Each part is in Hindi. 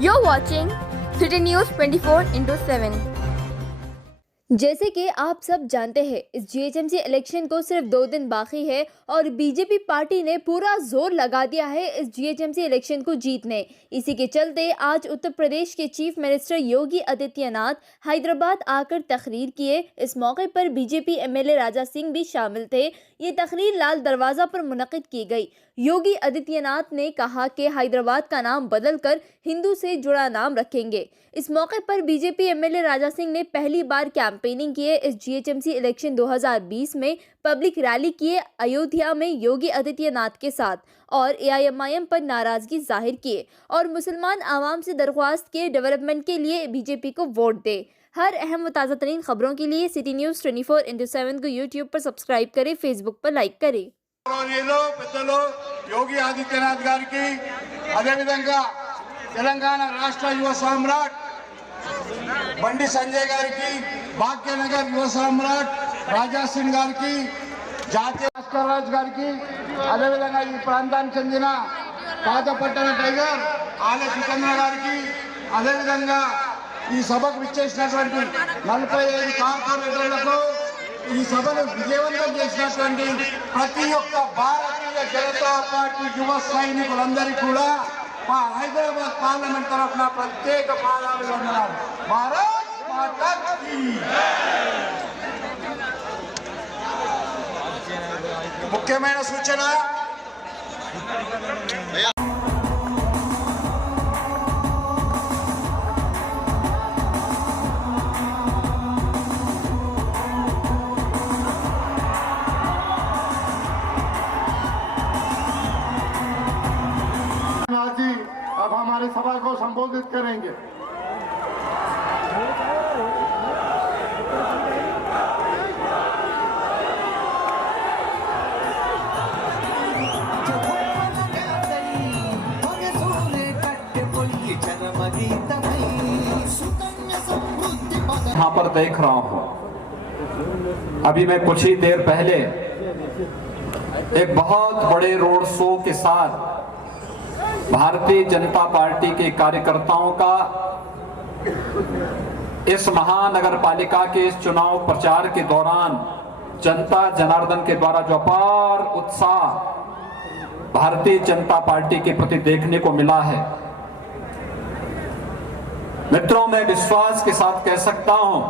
You're watching City News 24/7। जैसे कि आप सब जानते हैं, इस जीएचएमसी इलेक्शन को सिर्फ 2 दिन बाकी है और बीजेपी पार्टी ने पूरा जोर लगा दिया है इस जीएचएमसी इलेक्शन को जीतने। इसी के चलते आज उत्तर प्रदेश के चीफ मिनिस्टर योगी आदित्यनाथ हैदराबाद आकर तकरीर किए। इस मौके पर बीजेपी एमएलए राजा सिंह भी शामिल थे। ये तकरीर लाल दरवाजा पर मुनक्किद की गई। योगी आदित्यनाथ ने कहा कि हैदराबाद का नाम बदलकर हिंदू से जुड़ा नाम रखेंगे। इस मौके पर बीजेपी एमएलए राजा सिंह ने पहली बार कैंपेनिंग किए। इस जीएचएमसी इलेक्शन 2020 में पब्लिक रैली किए अयोध्या में योगी आदित्यनाथ के साथ और एआईएमआईएम पर नाराजगी जाहिर किए और मुसलमान आवाम से दरख्वास्त किए डेवलपमेंट के लिए बीजेपी को वोट दे। हर अहम व ताज़ा तरीन खबरों के लिए सिटी न्यूज़ 24/7 को यूट्यूब पर सब्सक्राइब करें, फेसबुक पर लाइक करें। योगी आदित्यनाथ గారికి అదే విధంగా తెలంగాణ రాష్ట్ర యువ సామ్రాట్ బండి సంజయ్ గారికి భాగ్యనగర్ యువ సామ్రాట్ రాజా సింగ్ గారికి జాతీయ భాస్కర్ రాజ్ గారికి అదే విధంగా ఈ ప్రాంతానికి చెందిన పాతపట్టణ టైగర్ ఆలయ సికందర్ గారికి అదే విధంగా ఈ సభకు విచ్చేసినటువంటి 45 కార్పొరేటర్లకు ఈ సభను విజయవంతం చేసినటువంటి ప్రతి ఒక్క భారతీయ జనతా పార్టీ యువ సైనికులందరికీ కూడా మా హైదరాబాద్ పార్లమెంట్ తరఫున ప్రత్యేక పాదాభివందనాలు। భారత్ మాతా కీ ముఖ్యమైన సూచన अब हमारी सभा को संबोधित करेंगे। यहाँ पर देख रहा हूं, अभी मैं कुछ ही देर पहले एक बहुत बड़े रोड शो के साथ भारतीय जनता पार्टी के कार्यकर्ताओं का इस महानगर पालिका के इस चुनाव प्रचार के दौरान जनता जनार्दन के द्वारा जो अपार उत्साह भारतीय जनता पार्टी के प्रति देखने को मिला है। मित्रों, मैं विश्वास के साथ कह सकता हूं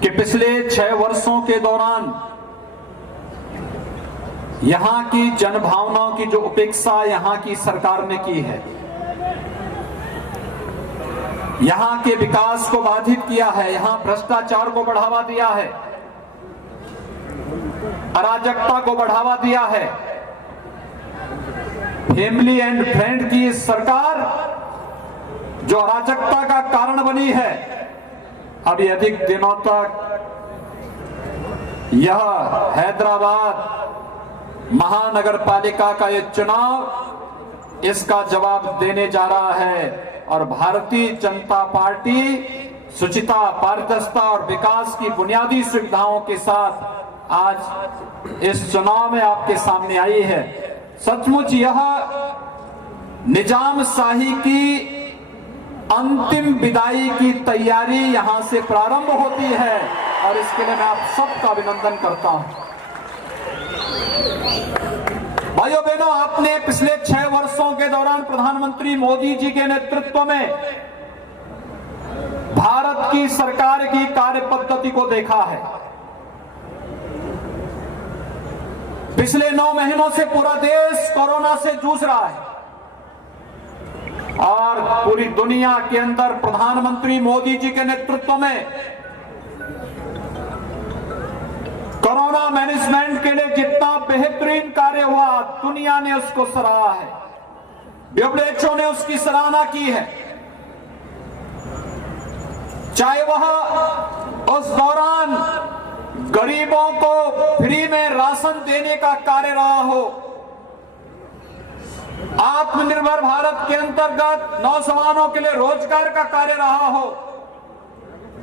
कि पिछले 6 वर्षों के दौरान यहां की जनभावनाओं की जो उपेक्षा यहां की सरकार ने की है, यहां के विकास को बाधित किया है, यहां भ्रष्टाचार को बढ़ावा दिया है, अराजकता को बढ़ावा दिया है। फैमिली एंड फ्रेंड की सरकार जो अराजकता का कारण बनी है, अभी अधिक दिनों तक यह हैदराबाद महानगर पालिका का ये चुनाव इसका जवाब देने जा रहा है और भारतीय जनता पार्टी शुचिता, पारदर्शिता और विकास की बुनियादी सुविधाओं के साथ आज इस चुनाव में आपके सामने आई है। सचमुच यह निजाम शाही की अंतिम विदाई की तैयारी यहां से प्रारंभ होती है और इसके लिए मैं आप सबका अभिनंदन करता हूं। भाइयों बहनों, आपने पिछले 6 वर्षों के दौरान प्रधानमंत्री मोदी जी के नेतृत्व में भारत की सरकार की कार्य पद्धति को देखा है। पिछले 9 महीनों से पूरा देश कोरोना से जूझ रहा है और पूरी दुनिया के अंदर प्रधानमंत्री मोदी जी के नेतृत्व में कोरोना मैनेजमेंट के लिए जितना बेहतरीन कार्य हुआ, दुनिया ने उसको सराहा है, WHO ने उसकी सराहना की है। चाहे वह उस दौरान गरीबों को फ्री में राशन देने का कार्य रहा हो, आत्मनिर्भर भारत के अंतर्गत नौजवानों के लिए रोजगार का कार्य रहा हो,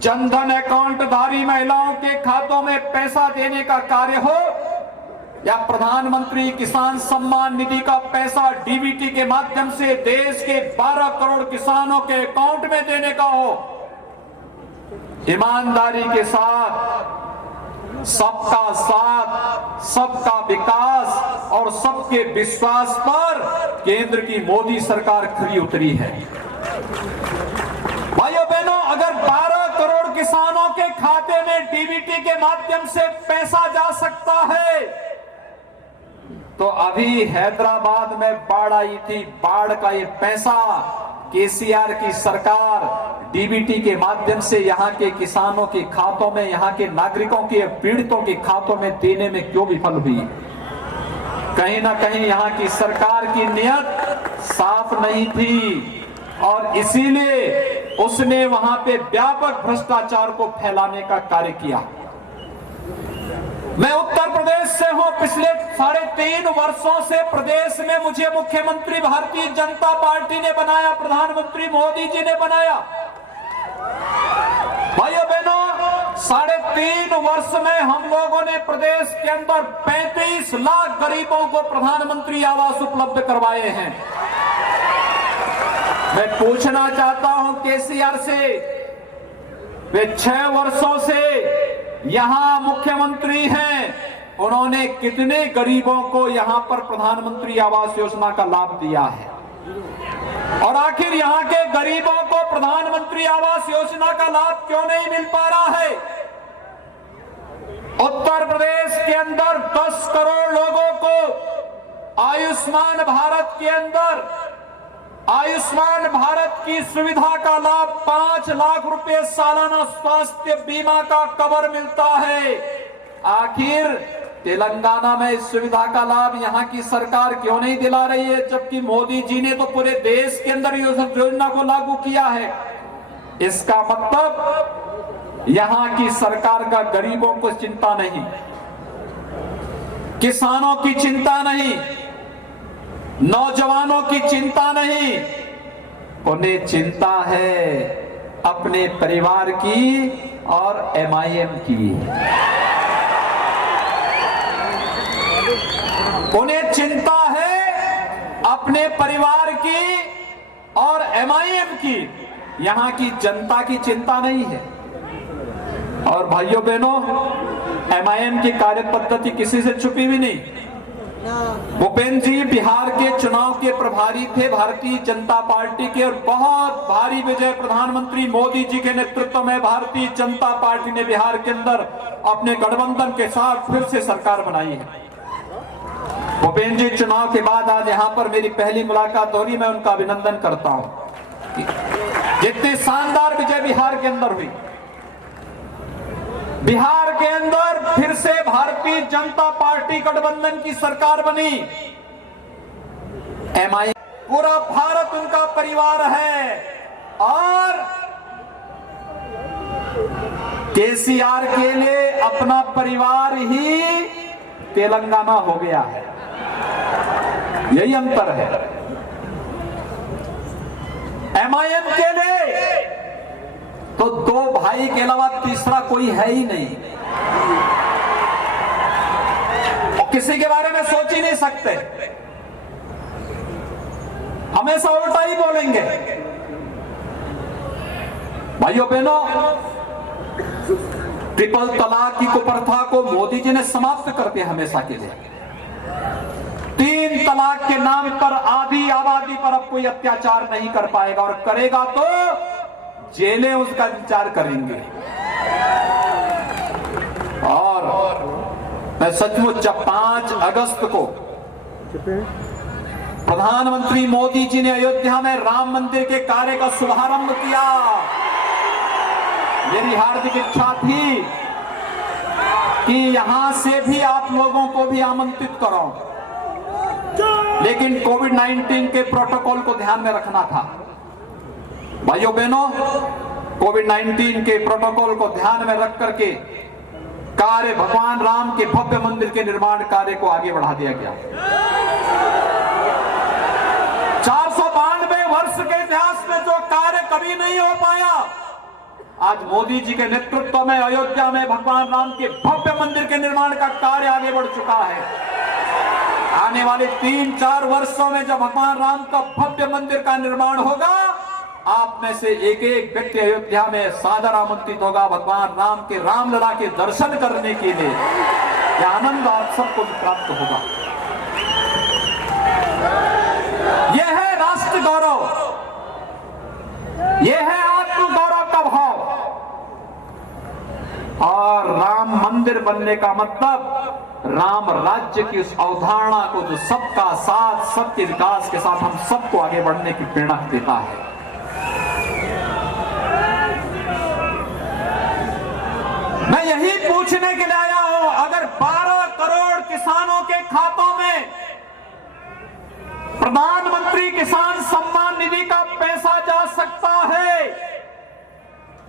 जनधन अकाउंट धारी महिलाओं के खातों में पैसा देने का कार्य हो, या प्रधानमंत्री किसान सम्मान निधि का पैसा डीबीटी के माध्यम से देश के 12 करोड़ किसानों के अकाउंट में देने का हो। ईमानदारी के साथ सबका साथ, सबका विकास और सबके विश्वास पर केंद्र की मोदी सरकार खरी उतरी है। भाइयों बहनों, अगर 12 करोड़ किसानों के खाते में डीबीटी के माध्यम से पैसा जा सकता है, तो अभी हैदराबाद में बाढ़ आई थी, बाढ़ का ये पैसा केसीआर की सरकार डीबीटी के माध्यम से यहां के किसानों के खातों में, यहां के नागरिकों के पीड़ितों के खातों में देने में क्यों विफल हुई? कहीं ना कहीं यहां की सरकार की नियत साफ नहीं थी और इसीलिए उसने वहां पे व्यापक भ्रष्टाचार को फैलाने का कार्य किया। मैं उत्तर प्रदेश से हूं। पिछले 3.5 वर्षों से प्रदेश में मुझे मुख्यमंत्री भारतीय जनता पार्टी ने बनाया, प्रधानमंत्री मोदी जी ने बनाया। भाइयों बहनों, 3.5 वर्ष में हम लोगों ने प्रदेश के अंदर 35 लाख गरीबों को प्रधानमंत्री आवास उपलब्ध करवाए हैं। मैं पूछना चाहता हूं केसीआर से, वे 6 वर्षों से यहां मुख्यमंत्री हैं, उन्होंने कितने गरीबों को यहां पर प्रधानमंत्री आवास योजना का लाभ दिया है? और आखिर यहां के गरीबों को प्रधानमंत्री आवास योजना का लाभ क्यों नहीं मिल पा रहा है? उत्तर प्रदेश के अंदर 10 करोड़ लोगों को आयुष्मान भारत के अंदर आयुष्मान भारत की सुविधा का लाभ 5 लाख रुपए सालाना स्वास्थ्य बीमा का कवर मिलता है। आखिर तेलंगाना में इस सुविधा का लाभ यहां की सरकार क्यों नहीं दिला रही है, जबकि मोदी जी ने तो पूरे देश के अंदर योजना को लागू किया है? इसका मतलब यहां की सरकार का गरीबों को चिंता नहीं, किसानों की चिंता नहीं, नौजवानों की चिंता नहीं, उन्हें चिंता है अपने परिवार की और एमआईएम की। उन्हें चिंता है अपने परिवार की और एमआईएम की, यहां की जनता की चिंता नहीं है। और भाइयों बहनों, एमआईएम की कार्य पद्धति किसी से छुपी भी नहीं। भूपेन्द्र जी बिहार के चुनाव के प्रभारी थे भारतीय जनता पार्टी के, और बहुत भारी विजय प्रधानमंत्री मोदी जी के नेतृत्व में भारतीय जनता पार्टी ने बिहार के अंदर अपने गठबंधन के साथ फिर से सरकार बनाई है। भूपेन्द्र जी चुनाव के बाद आज यहाँ पर मेरी पहली मुलाकात हो रही, मैं उनका अभिनंदन करता हूँ। जितनी शानदार विजय बिहार के अंदर हुई, बिहार के अंदर फिर से भारतीय जनता पार्टी गठबंधन की सरकार बनी। एमआई पूरा भारत उनका परिवार है और केसीआर के लिए अपना परिवार ही तेलंगाना हो गया है। यही अंतर है। एमआईएम के लिए तो 2 भाई के अलावा तीसरा कोई है ही नहीं, और किसी के बारे में सोच ही नहीं सकते, हमेशा उल्टा ही बोलेंगे। भाइयों बहनों, ट्रिपल तलाक की कुप्रथा को मोदी जी ने समाप्त कर दिया हमेशा के लिए। 3 तलाक के नाम पर आधी आबादी पर अब कोई अत्याचार नहीं कर पाएगा, और करेगा तो जेलें उसका विचार करेंगे। और मैं सचमुच जब 5 अगस्त को प्रधानमंत्री मोदी जी ने अयोध्या में राम मंदिर के कार्य का शुभारंभ किया, मेरी हार्दिक इच्छा थी कि यहां से भी आप लोगों को भी आमंत्रित करो, लेकिन कोविड-19 के प्रोटोकॉल को ध्यान में रखना था। भाइयों बहनों, कोविड-19 के प्रोटोकॉल को ध्यान में रख करके कार्य भगवान राम के भव्य मंदिर के निर्माण कार्य को आगे बढ़ा दिया गया। 492 वर्ष के इतिहास में जो कार्य कभी नहीं हो पाया, आज मोदी जी के नेतृत्व में अयोध्या में भगवान राम के भव्य मंदिर के निर्माण का कार्य आगे बढ़ चुका है। आने वाले 3-4 वर्षों में जब भगवान राम का भव्य मंदिर का निर्माण होगा, आप में से एक एक व्यक्ति अयोध्या में सादर आमंत्रित होगा भगवान राम के रामलला के दर्शन करने के लिए। यह आनंद आप सबको भी प्राप्त होगा। यह है राष्ट्र गौरव, यह है आत्म गौरव का भाव। और राम मंदिर बनने का मतलब राम राज्य की उस अवधारणा को जो सबका साथ, सबके विकास के साथ हम सबको आगे बढ़ने की प्रेरणा देता है। मैं यही पूछने के लिए आया हूं, अगर 12 करोड़ किसानों के खातों में प्रधानमंत्री किसान सम्मान निधि का पैसा जा सकता है,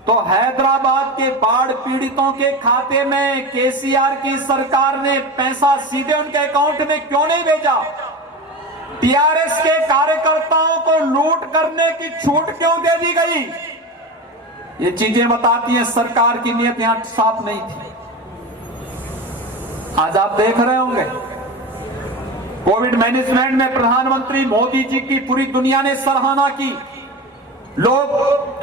तो हैदराबाद के बाढ़ पीड़ितों के खाते में केसीआर की सरकार ने पैसा सीधे उनके अकाउंट में क्यों नहीं भेजा? टीआरएस के कार्यकर्ताओं को लूट करने की छूट क्यों दे दी गई? ये चीजें बताती हैं सरकार की नीयत यहां साफ नहीं थी। आज आप देख रहे होंगे कोविड मैनेजमेंट में प्रधानमंत्री मोदी जी की पूरी दुनिया ने सराहना की। लोग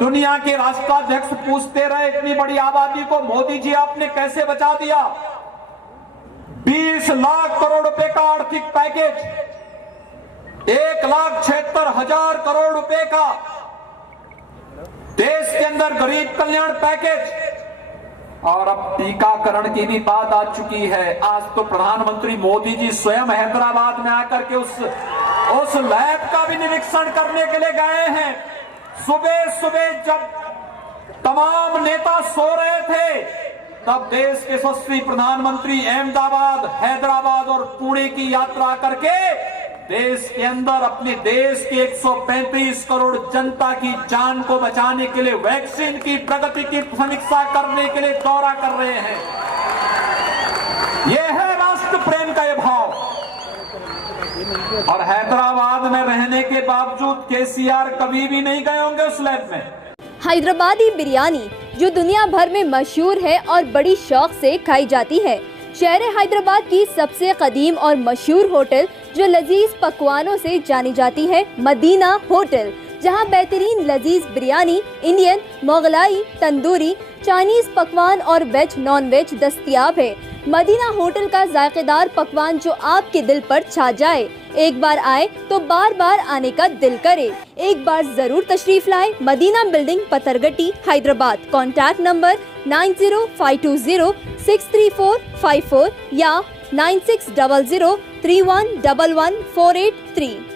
दुनिया के राष्ट्राध्यक्ष पूछते रहे, इतनी बड़ी आबादी को मोदी जी आपने कैसे बचा दिया? 20 लाख करोड़ रुपए का आर्थिक पैकेज, 1,76,000 करोड़ रुपए का देश के अंदर गरीब कल्याण पैकेज, और अब टीकाकरण की भी बात आ चुकी है। आज तो प्रधानमंत्री मोदी जी स्वयं हैदराबाद में आकर के उस लैब का भी निरीक्षण करने के लिए गए हैं। सुबह सुबह जब तमाम नेता सो रहे थे, तब देश के यशस्वी प्रधानमंत्री अहमदाबाद, हैदराबाद और पुणे की यात्रा करके देश के अंदर अपने देश के 135 करोड़ जनता की जान को बचाने के लिए वैक्सीन की प्रगति की समीक्षा करने के लिए दौरा कर रहे हैं। यह है राष्ट्र प्रेम का यह भाव। और हैदराबाद में रहने के बावजूद केसीआर कभी भी नहीं गए होंगे उस लैब में। हैदराबादी बिरयानी जो दुनिया भर में मशहूर है और बड़ी शौक से खाई जाती है। शहर हैदराबाद की सबसे कदीम और मशहूर होटल जो लजीज पकवानों से जानी जाती है, मदीना होटल, जहां बेहतरीन लजीज बिरयानी, इंडियन, मोगलाई, तंदूरी, चाइनीज पकवान और वेज नॉन वेज दस्तयाब है। मदीना होटल का जायकेदार पकवान जो आपके दिल पर छा जाए। एक बार आए तो बार बार आने का दिल करे। एक बार जरूर तशरीफ लाए। Madina building, Pathargatti, Hyderabad. Contact number 9052063454 या 9600311148 3।